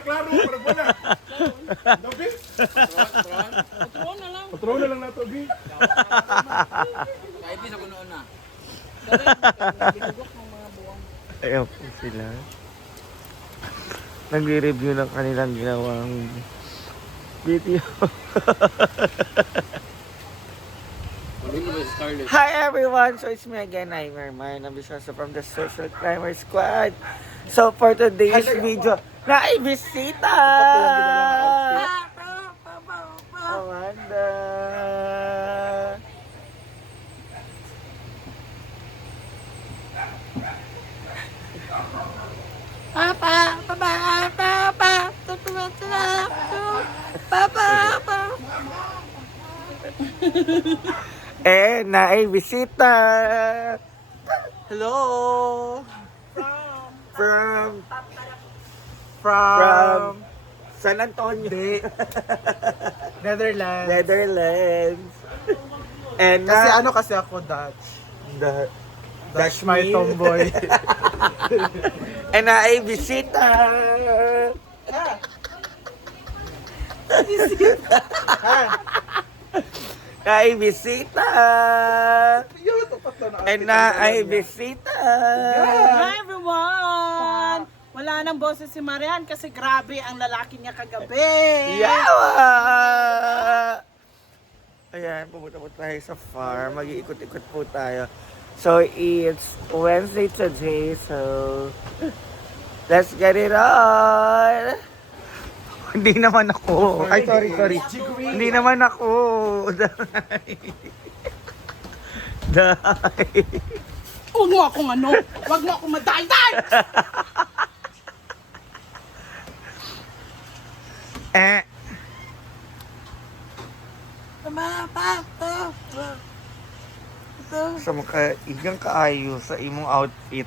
Klaro, parang wala. Dabi? Patron na lang nato, Bi. Kahit di sa kunoon na. Ayan po sila. Nagre-review ng kanilang ginawang video. Hi everyone! So it's me again, I'm Marna Bisosa from the Social Climber Squad. So for today's video, naibisita! Amanda! Naibisita! Hello! From San Antonio. Netherlands. Netherlands. And Kasi ako Dutch. Dutch my me. tomboy. And naibisita! Naibisita! And naibisita! Hi everyone! Wala nang boses si Marian kasi grabe ang lalaki niya kagabi. Yawa! Ayan, pumunta po tayo sa farm. Mag-iikot-ikot po tayo. So, it's Wednesday today. So, let's get it on! Hindi naman ako. Ay, sorry. Hindi naman ako. Dahil. Huwag mo akong huwag mo akong maday-day! Sa maka igang kaayo sa imong outfit.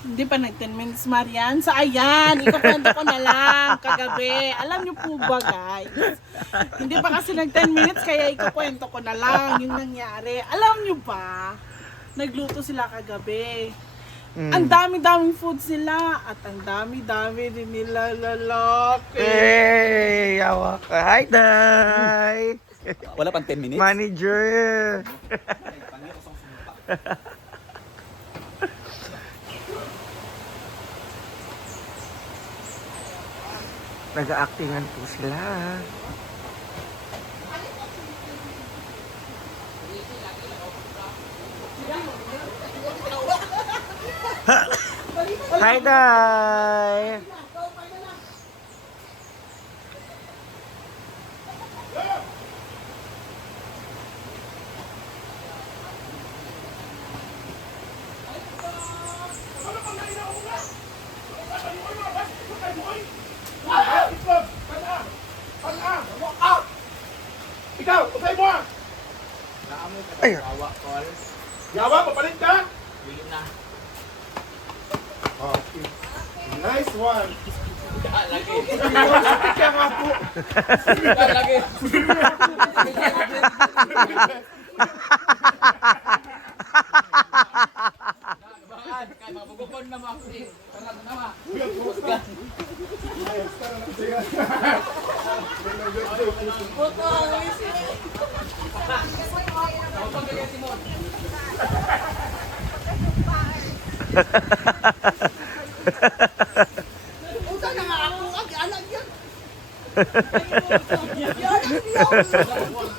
Hindi pa nag 10 minutes, Marian. Sa ayan, ikukwento ko na lang kagabi. Alam niyo po ba, guys? Hindi pa kasi nag 10 minutes, kaya ikukwento ko na lang yung nangyari. Alam niyo ba, nagluto sila kagabi. Ang dami-daming food sila at ang dami-dami din nila lalaki. Hey, yawa ka. Hi, Day. Wala pang 10 minutes. Manager. Nag-actingan po sila. Hi, Day. Ikaw, usay mo ah! Ay, Yawa, papalit ka! Dili na. Okay. Nice one! Lagi. Kaya nga po! Lagi. Kaya mabugukon na mo. Tara na ma.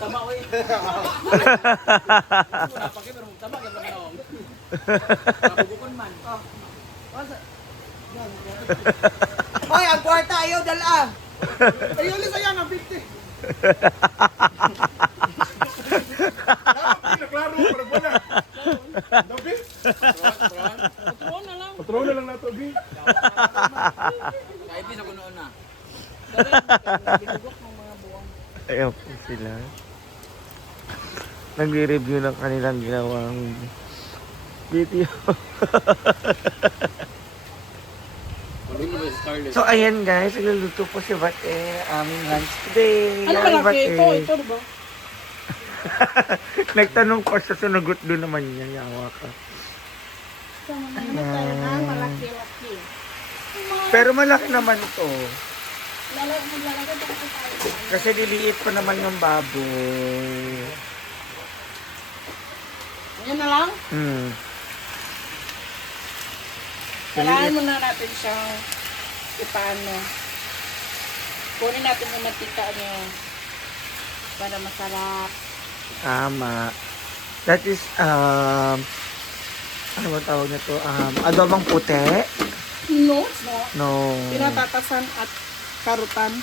Tama oy. Napaki pero tama gyud lang naong. Mabugukon man. Hoy, ang kwarta ayaw dala. Ayaw li sayang ang 50. Klaro, parang wala. Dabi? Patron na lang nato, Bi. Kahit di sa kunoon na. ayan po sila. Nagre-review ng kanilang ginawang video. So ayan guys, nagluluto po si Bate aming lunch today. Ano Hi, malaki Bate. ito? Ito ba? Nagtanong ko sa sunugot doon naman niya, yawa ka. Ano tayo na? Malaki-laki. Pero malaki naman ito. Maglalagay pa kasi tayo. Kasi liliit pa naman yung baboy. Yan na lang. Kailangan muna natin siyang ipaano. Kunin natin yung mantika niya para masarap. Tama. That is, ano ba tawag nito? Adobang puti? No, it's not. No. Pinatatasan at karutan.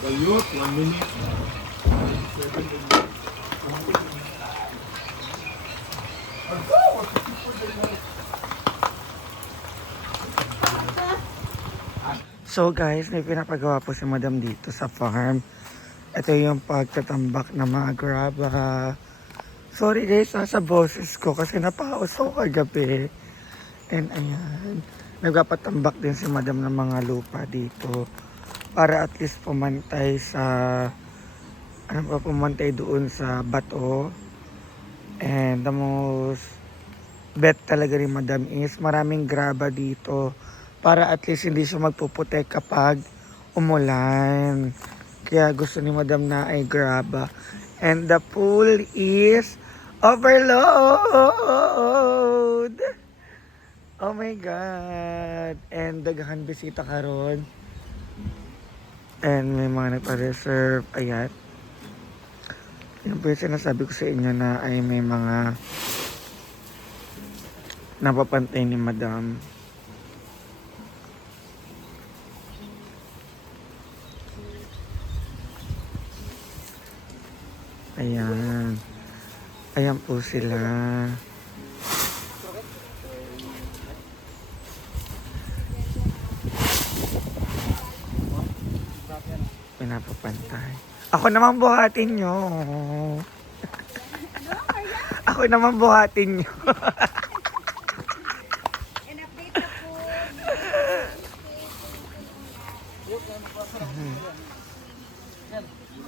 Bayot, 1 minute. So guys, may pinapagawa po si Madam dito sa farm. Ito yung pagtatambak ng mga graba. Sorry guys sa boses ko kasi napaos ako kagabi. And ayan, nagpapatambak din si Madam ng mga lupa dito. Para at least pumantay sa, pumantay doon sa bato. And the most bet talaga ni Madam is maraming graba dito. Para at least hindi siya magpuputek kapag umulan. Kaya gusto ni Madam na ay graba. And the pool is overload! Oh my God! And daghan bisita karon. And may mga nagpa-reserve. Ayan. Yan po yung sinasabi ko sa inyo na ay may mga napapantay ni Madam. Ayan. Ayan po sila. Pinapapantay. Ako naman buhatin nyo. Ako naman buhatin nyo.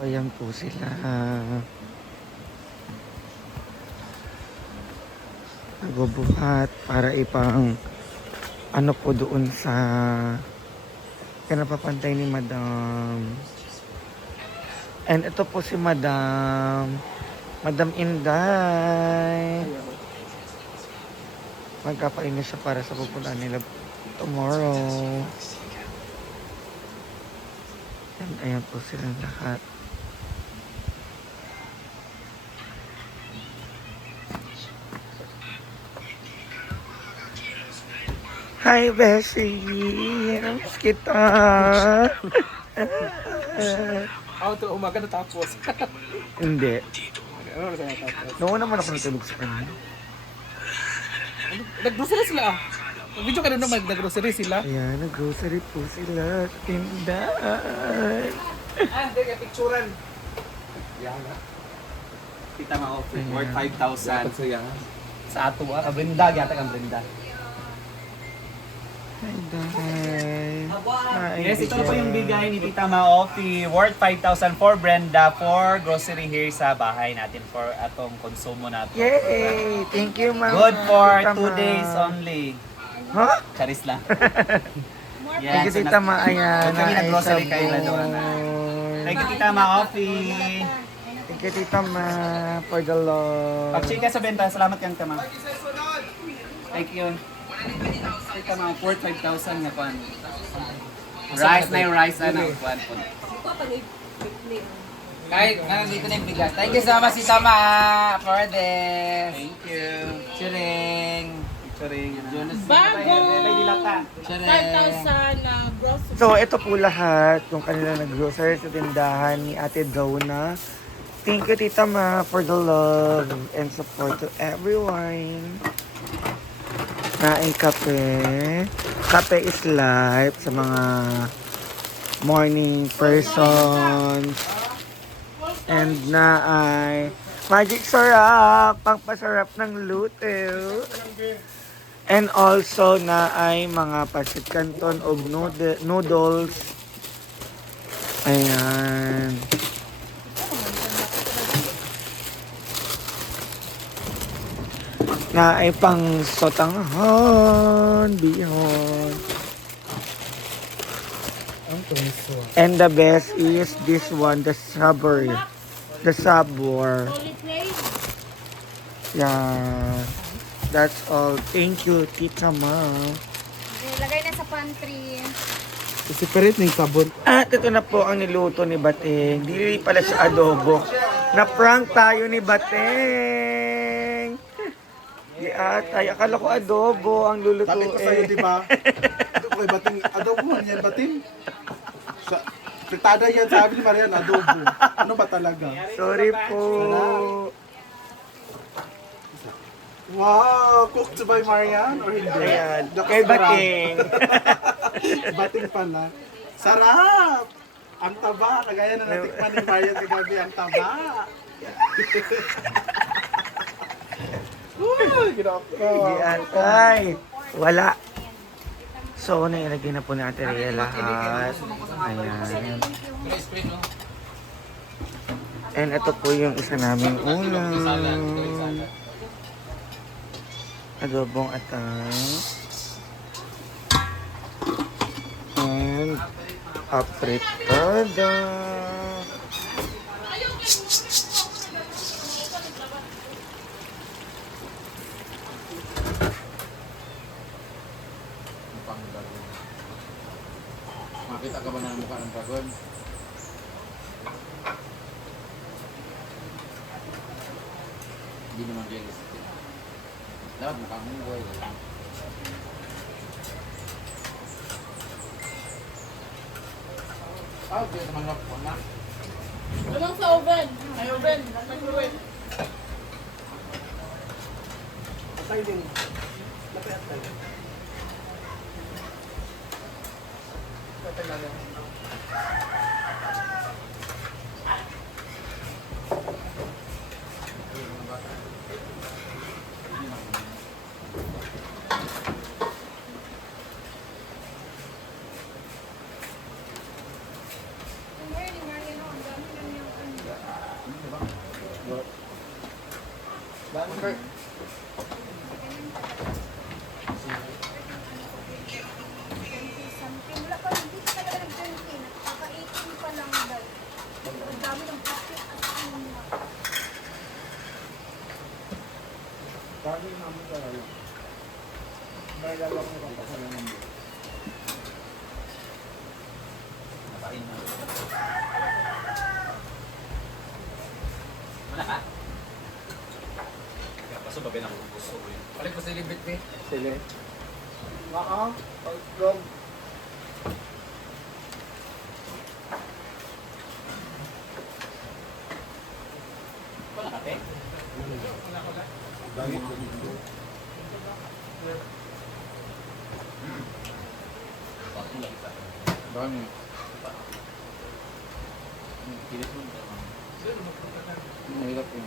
Ayan po sila. Nagbubuhat para ipang ano po doon sa pinapapantay ni Madam. And ito po si Madam Inday. Magkapainis siya para sa pupuntahan nila tomorrow. And ayan po silang lahat. Hi, Beshi! Namiss kita! Ako ito umaga natapos. Hindi. Ano na natapos? Noon naman ako natulog sa kanya. Nag-grocery sila ah. Video ka naman nag-grocery sila. Ayan, nag-grocery po sila. Tindahan. Hindi ka picturean. Yan na. Kita mo offer worth 5,000. Sa ato ah, Brenda yata kang Brenda. Hi, Day. Hi, Yes, ito na po yung bigay ni Tita Maofi. Worth 5,000 for Brenda for grocery here sa bahay natin for atong konsumo natin. Yay! Thank you, Mama. Good for Tita 2 Ma. days only. Huh? Charis lang. Thank you, Tita Ma. Ayan. Kami ay nag-grocery kayo na doon. sabon. Thank you, Tita Maofi. Thank you, Tita Ma, for the love. Pag-chika sa benta, salamat kang Tama. Thank you. Tita Ma, worth 5,000 na pan. Rice na yung rice ano. Kwan po. Kahit nandito na yung bigas. Thank you so much, si Tama, for this. Thank you. Churing. Picturing. Bagong Churing. 5,000 na grocery. So, ito po lahat yung kanila nag-grocery sa tindahan ni Ate Gauna. Thank you, Tita Ma, for the love and support to everyone. Naing kape. Kape is life sa mga morning persons. And na ay magic syrup, pangpasarap ng lutew. And also na ay mga pasit canton o noodles. Ayan. na ay pang sotanghon, bihon. And the best is this one, the strawberry. The sabor. Yeah. That's all. Thank you, Tita Ma. Lagay na sa pantry. Separate ng sabon. At ito na po ang niluto ni Bateng. Dili pala siya adobo. Na-prank tayo ni Bateng. Di atay. Akala ko adobo ang lulutuin. Sabi ko sa'yo, di ba? Ito kay Bating, adobo man yan, Bating. Fritada yan, sabi ni Marian, adobo. Ano ba talaga? Sorry po. Wow! Cooked by Marian or hindi? Ayan. Lakas Kay marami. Bateng. Bating pala. Sarap! Ang taba. Kagaya na natikman ni Marian kagabi, ang taba. Uy! Di atay. Wala. So, nailagay na po ni Ate Rhea lahat. Ayan. And ito po yung isa naming ulam. Adobong atay. And apritada. Makita ka ba ng mukha ng dragon? Hindi naman realistic. Dapat mukhang hunggoy. Ah, okay naman lang po na. Anong sa oven? May oven. Microwave. Atay din. Lapay atay. Wala pa, hindi ka talaga nag-drinking. Kaka-18 pa lang dahil. Ang dami ng biscuit at ano. Balik ko sa libit eh. Sili. Wala ka, te? Dami. Kilit mo. Mahirap yun.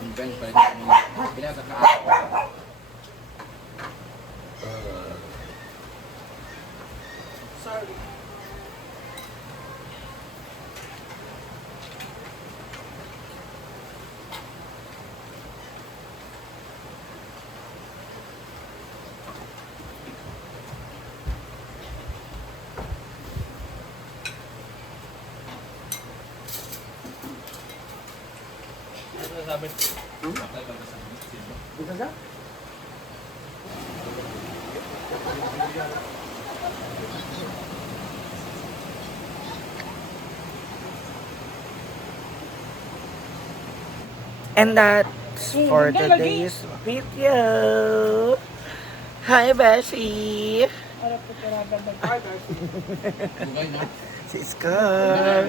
Ang bend pa rin yung binasag na ako. And that's for today's video. Hi, Beshi. Para po karabang. Bugay, no? Si Scar.